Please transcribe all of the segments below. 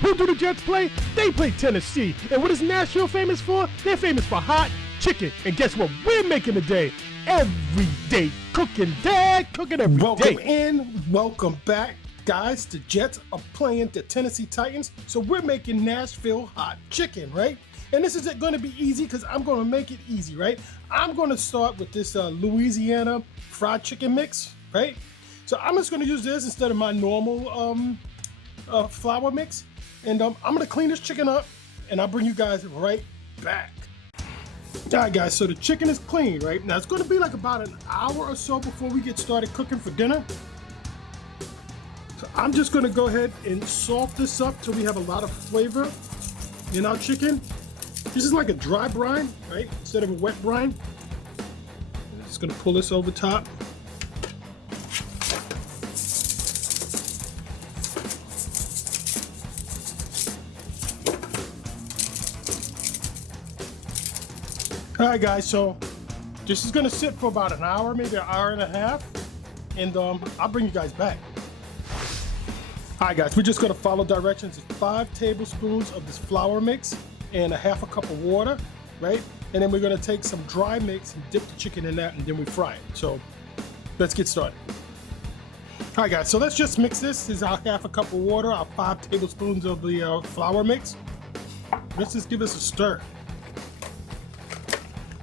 Who do the Jets play? They play Tennessee. And what is Nashville famous for? They're famous for hot chicken. And guess what we're making today? Every day cooking, Dad, cooking every day. Welcome in, welcome back, guys. The Jets are playing the Tennessee Titans, so we're making Nashville hot chicken, right? And this isn't going to be easy because I'm going to make it easy, right? I'm going to start with this Louisiana fried chicken mix, right? So I'm just going to use this instead of my normal flour mix. And I'm going to clean this chicken up, and I'll bring you guys right back. All right, guys, so the chicken is clean, right? Now, it's going to be like about an hour or so before we get started cooking for dinner. So I'm just going to go ahead and salt this up till we have a lot of flavor in our chicken. This is like a dry brine, right? Instead of a wet brine. I'm just going to pull this over top. All right, guys, so this is gonna sit for about an hour, maybe an hour and a half, and I'll bring you guys back. All right, guys, we're just gonna follow directions. It's 5 tablespoons of this flour mix and a half a cup of water, right? And then we're gonna take some dry mix and dip the chicken in that, and then we fry it. So let's get started. All right, guys, so let's just mix this. This is our half a cup of water, our 5 tablespoons of the flour mix. Let's just give this a stir.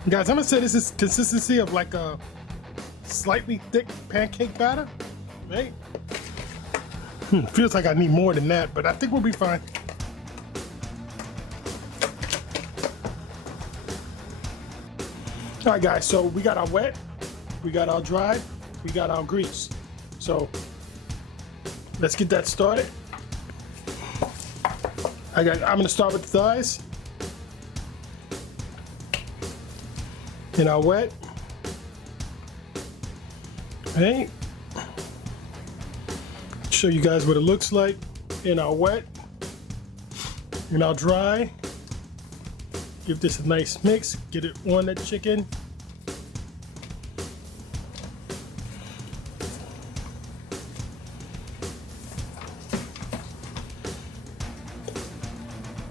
Guys, I'm gonna say this is consistency of like a slightly thick pancake batter, right? Feels like I need more than that, but I think we'll be fine. All right, guys, so we got our wet, we got our dry, we got our grease. So let's get that started. All right, guys, I'm gonna start with the thighs. In our wet, right? Show you guys what it looks like in our wet, in our dry. Give this a nice mix, get it on that chicken.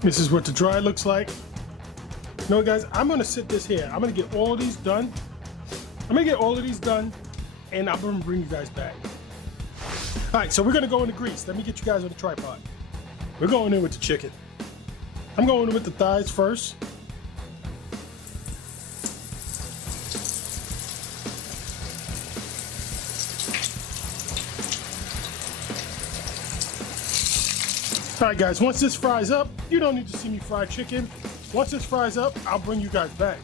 This is what the dry looks like. No, guys, I'm gonna sit this here. I'm gonna get all of these done. And I'm gonna bring you guys back. All right, so we're gonna go into grease. Let me get you guys on the tripod. We're going in with the chicken. I'm going in with the thighs first. All right, guys, once this fries up, you don't need to see me fry chicken. Once this fries up, I'll bring you guys back.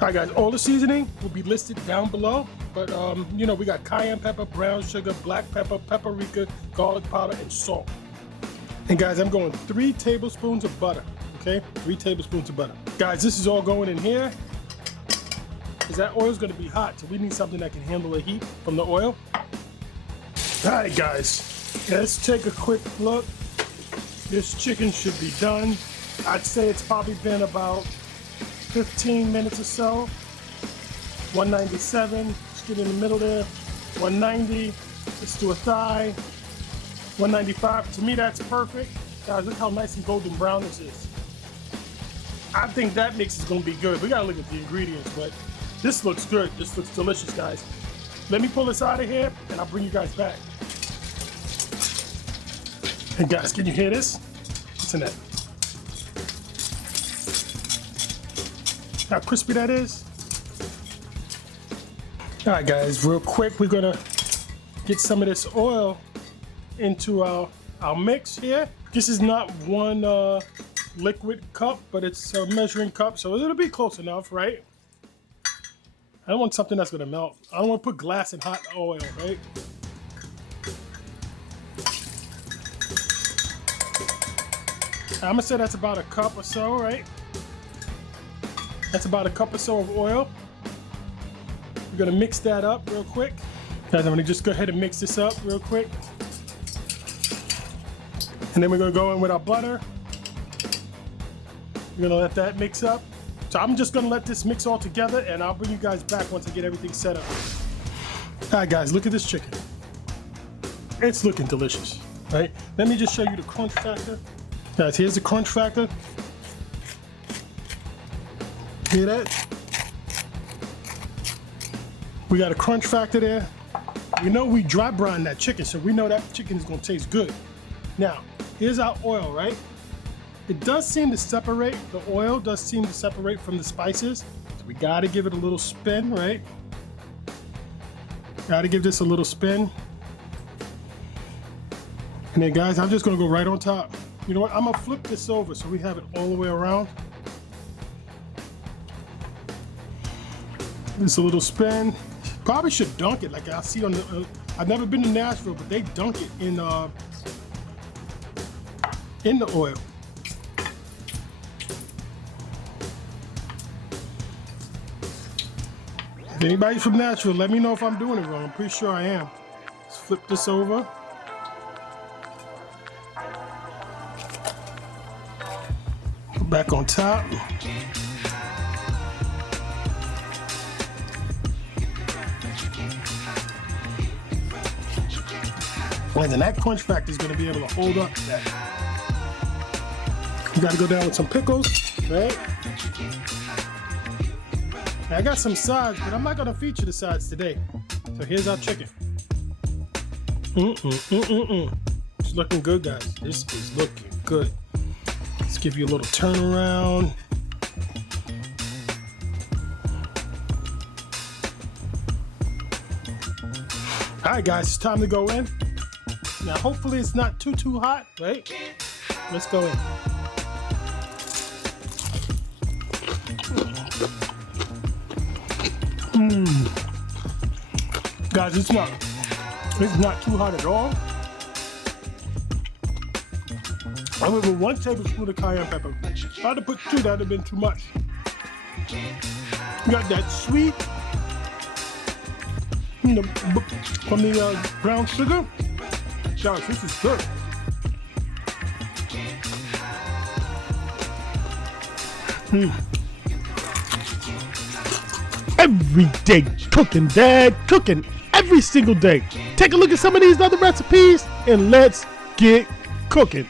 All right, guys, all the seasoning will be listed down below. But, you know, we got cayenne pepper, brown sugar, black pepper, paprika, garlic powder, and salt. And, guys, I'm going 3 tablespoons of butter, okay? 3 tablespoons of butter. Guys, this is all going in here because that oil is going to be hot, so we need something that can handle the heat from the oil. All right, guys, let's take a quick look. This chicken should be done. I'd say it's probably been about 15 minutes or so. 197, let's get in the middle there. 190, let's do a thigh. 195, to me that's perfect. Guys, look how nice and golden brown this is. I think that mix is gonna be good. We gotta look at the ingredients, but this looks good. This looks delicious, guys. Let me pull this out of here and I'll bring you guys back. And guys, can you hear this? Listen to that. How crispy that is. All right, guys, real quick, we're gonna get some of this oil into our mix here. This is not one liquid cup, but it's a measuring cup, so it'll be close enough, right? I don't want something that's gonna melt. I don't want to put glass in hot oil, right? I'm gonna say that's about a cup or so, right? That's about a cup or so of oil. We're gonna mix that up real quick. Guys, I'm gonna just go ahead and mix this up real quick. And then we're gonna go in with our butter. We're gonna let that mix up. So I'm just gonna let this mix all together and I'll bring you guys back once I get everything set up. All right, guys, look at this chicken. It's looking delicious. right? Let me just show you the crunch factor. Guys, here's the crunch factor. Hear that? We got a crunch factor there. We know we dry brine that chicken, so we know that chicken is gonna taste good. Now, here's our oil, right? It does seem to separate, the oil does seem to separate from the spices. So we gotta give it a little spin, right? Gotta give this a little spin. And then guys, I'm just gonna go right on top. You know what, I'm gonna flip this over so we have it all the way around. Just a little spin. Probably should dunk it like I see on the, I've never been to Nashville, but they dunk it in the oil. If anybody's from Nashville, let me know if I'm doing it wrong. I'm pretty sure I am. Let's flip this over. Go back on top. And then that crunch factor is going to be able to hold up that. You got to go down with some pickles, right? Now, I got some sides, but I'm not going to feature the sides today. So here's our chicken. It's looking good, guys. This is looking good. Let's give you a little turnaround. All right, guys, it's time to go in. Now, hopefully it's not too hot, right? Let's go in. Guys, it's not too hot at all. I'm gonna put 1 tablespoon of cayenne pepper. If I had to put 2, that'd have been too much. You got that sweet, you know, from the brown sugar. Guys, this is good. Every day cooking, Dad, cooking every single day. Take a look at some of these other recipes and let's get cooking.